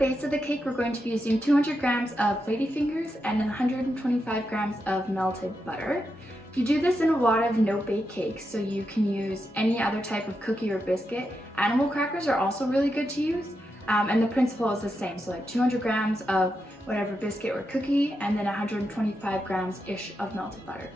base of the cake, we're going to be using 200 grams of ladyfingers and 125 grams of melted butter. You do this in a lot of no-bake cakes, so you can use any other type of cookie or biscuit. Animal crackers are also really good to use, and the principle is the same. So like 200 grams of whatever biscuit or cookie, and then 125 grams-ish of melted butter.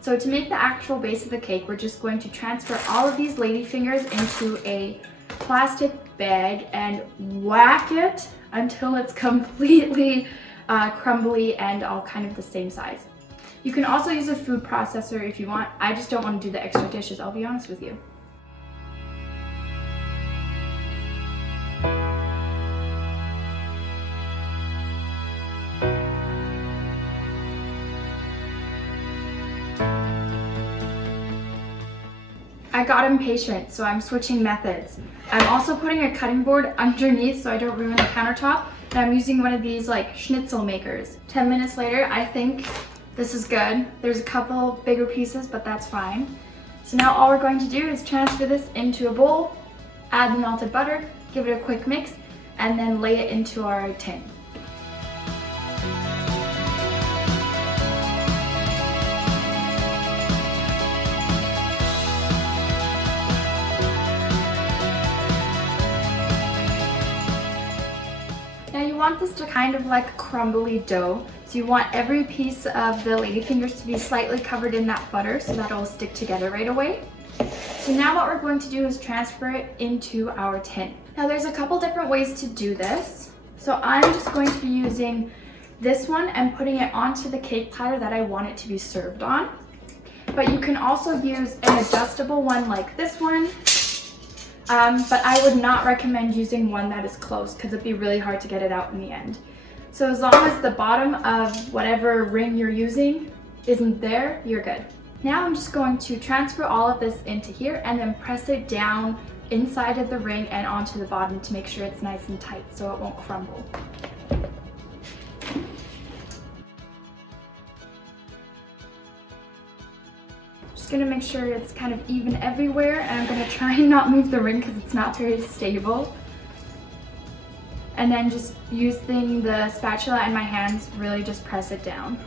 So to make the actual base of the cake, we're just going to transfer all of these ladyfingers into a plastic bag and whack it until it's completely crumbly and all kind of the same size. You can also use a food processor if you want. I just don't want to do the extra dishes, I'll be honest with you. I got impatient, so I'm switching methods. I'm also putting a cutting board underneath so I don't ruin the countertop, and I'm using one of these like schnitzel makers. 10 minutes later, I think this is good. There's a couple bigger pieces, but that's fine. So now all we're going to do is transfer this into a bowl, add the melted butter, give it a quick mix, and then lay it into our tin. Now you want this to kind of like crumbly dough, so you want every piece of the ladyfingers to be slightly covered in that butter so that it'll stick together right away. So now what we're going to do is transfer it into our tin. Now there's a couple different ways to do this. So I'm just going to be using this one and putting it onto the cake platter that I want it to be served on. But you can also use an adjustable one like this one. But I would not recommend using one that is closed because it'd be really hard to get it out in the end. So as long as the bottom of whatever ring you're using isn't there, you're good. Now I'm just going to transfer all of this into here and then press it down inside of the ring and onto the bottom to make sure it's nice and tight so it won't crumble. Gonna make sure it's kind of even everywhere, and I'm gonna try and not move the ring because it's not very stable. And then just using the spatula and my hands, really just press it down.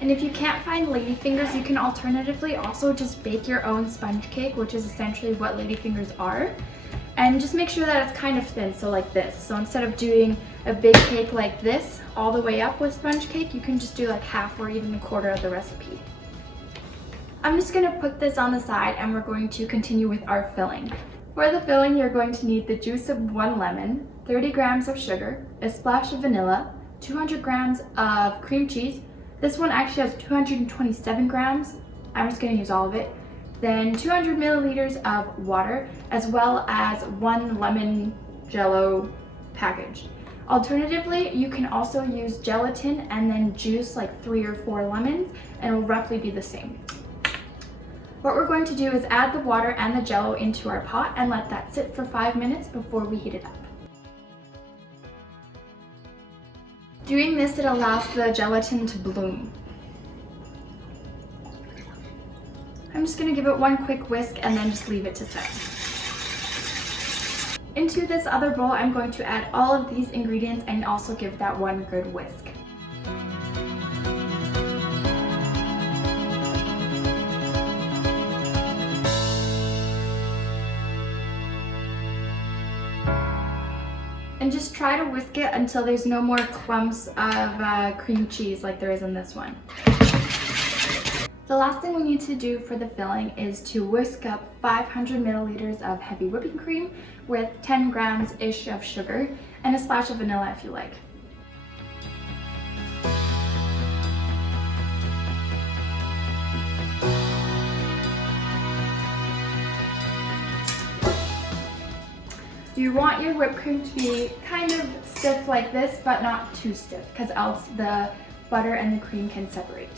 And if you can't find ladyfingers, you can alternatively also just bake your own sponge cake, which is essentially what ladyfingers are. And just make sure that it's kind of thin, so like this. So instead of doing a big cake like this all the way up with sponge cake, you can just do like half or even a quarter of the recipe. I'm just gonna put this on the side and we're going to continue with our filling. For the filling, you're going to need the juice of 1 lemon, 30 grams of sugar, a splash of vanilla, 200 grams of cream cheese. This one actually has 227 grams. I'm just gonna use all of it. Then 200 milliliters of water, as well as 1 lemon Jello package. Alternatively, you can also use gelatin and then juice like 3 or 4 lemons, and it will roughly be the same. What we're going to do is add the water and the Jello into our pot and let that sit for 5 minutes before we heat it up. Doing this, it allows the gelatin to bloom. I'm just gonna give it one quick whisk and then just leave it to set. Into this other bowl, I'm going to add all of these ingredients and also give that one good whisk. And just try to whisk it until there's no more clumps of cream cheese like there is in this one. The last thing we need to do for the filling is to whisk up 500 milliliters of heavy whipping cream with 10 grams-ish of sugar and a splash of vanilla if you like. You want your whipped cream to be kind of stiff like this, but not too stiff, because else the butter and the cream can separate.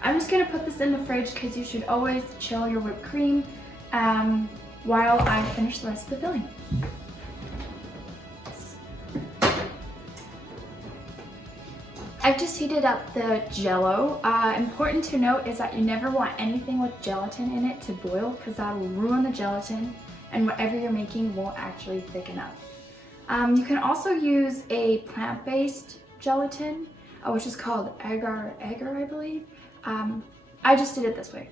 I'm just going to put this in the fridge because you should always chill your whipped cream while I finish the rest of the filling. I've just heated up the Jello. Important to note is that you never want anything with gelatin in it to boil because that will ruin the gelatin and whatever you're making won't actually thicken up. You can also use a plant-based gelatin, which is called agar, I believe. I just did it this way.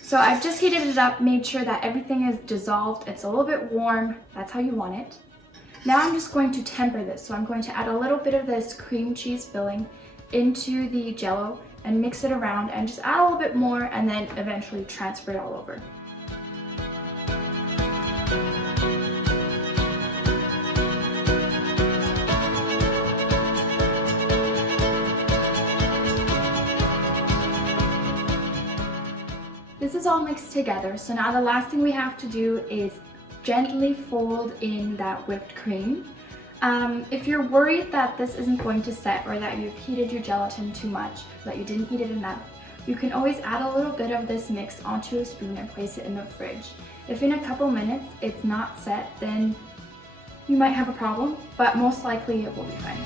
So I've just heated it up, made sure that everything is dissolved. It's a little bit warm. That's how you want it. Now I'm just going to temper this. So I'm going to add a little bit of this cream cheese filling into the Jello and mix it around and just add a little bit more and then eventually transfer it all over. This is all mixed together, so now the last thing we have to do is gently fold in that whipped cream. If you're worried that this isn't going to set or that you've heated your gelatin too much, that you didn't heat it enough, you can always add a little bit of this mix onto a spoon and place it in the fridge. If in a couple minutes it's not set, then you might have a problem, but most likely it will be fine.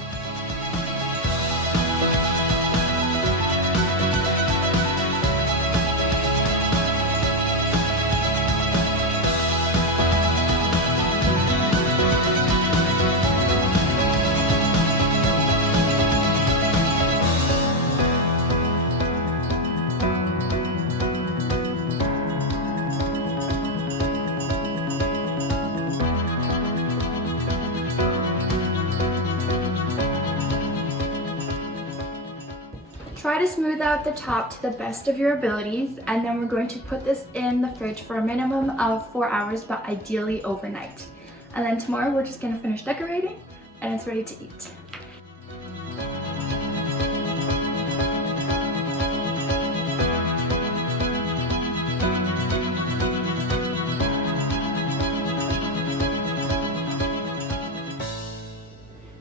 Try to smooth out the top to the best of your abilities, and then we're going to put this in the fridge for a minimum of 4 hours, but ideally overnight. And then tomorrow we're just going to finish decorating and it's ready to eat.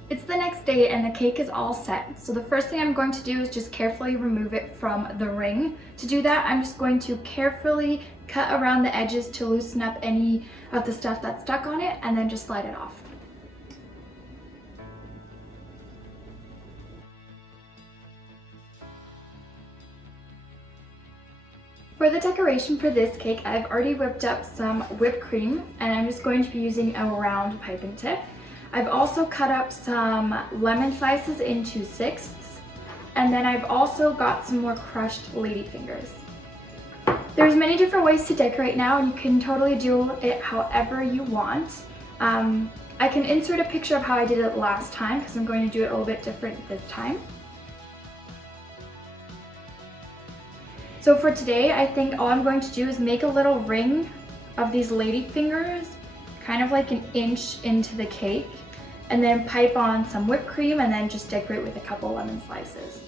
It's the next day and the cake is all set. So the first thing I'm going to do is just carefully remove it from the ring. To do that, I'm just going to carefully cut around the edges to loosen up any of the stuff that's stuck on it and then just slide it off. For the decoration for this cake, I've already whipped up some whipped cream and I'm just going to be using a round piping tip. I've also cut up some lemon slices into sixths, and then I've also got some more crushed ladyfingers. There's many different ways to decorate now, and you can totally do it however you want. I can insert a picture of how I did it last time because I'm going to do it a little bit different this time. So for today, I think all I'm going to do is make a little ring of these ladyfingers, kind of like an inch into the cake, and then pipe on some whipped cream and then just decorate with a couple lemon slices.